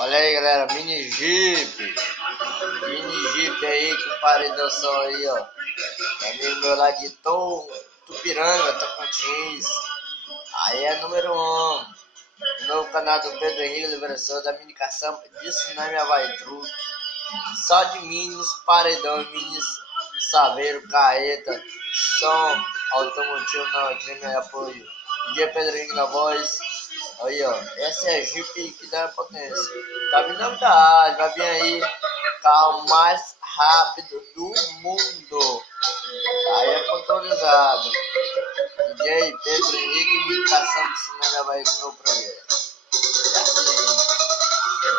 Olha aí, galera, mini Jeep aí com paredão só aí, ó. Amigo meu lá de Tupiranga, Tocantins. Aí é número 1. O novo canal do Pedro Henrique Oliveira Souza, da mini caçamba de Tsunami Havaí Truck. Só de minis, paredão, minis, saveiro, carreta, som automotivo na crime e apoio. DJ Pedro Henrique na voz. Aí, ó, essa é a Jeep que dá potência. Tá vindo novidade, vai vir aí, carro mais rápido do mundo. Aí é motorizado. DJ Pedro Henrique, indicação de cinema vai pro meu projeto. É assim.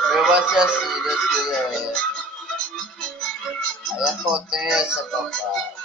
Meu vai ser assim, Deus quiser. Aí é potência, papai.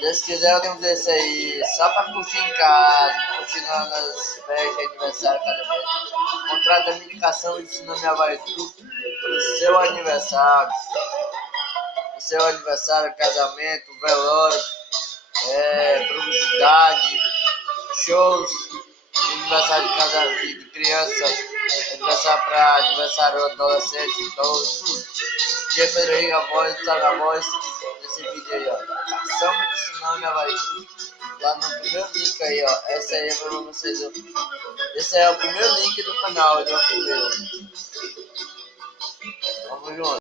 Deus quiser, eu tenho um desse aí, só pra curtir em casa, curtir nas festas de aniversário cada mês. Contrato a medicação de Tsunami Havaí Truck pro seu aniversário. O seu aniversário, casamento, velório, publicidade, shows, aniversário de casamento de criança, aniversário pra aniversário adolescente, tudo. Dia Pedro Henrique, a voz, tá na voz nesse vídeo aí, ó. Caçamba de Tsunami Havaí Truck. Lá no primeiro link aí, ó. Essa aí é pra vocês. Esse é o primeiro link do canal, do meu. Vamos junto.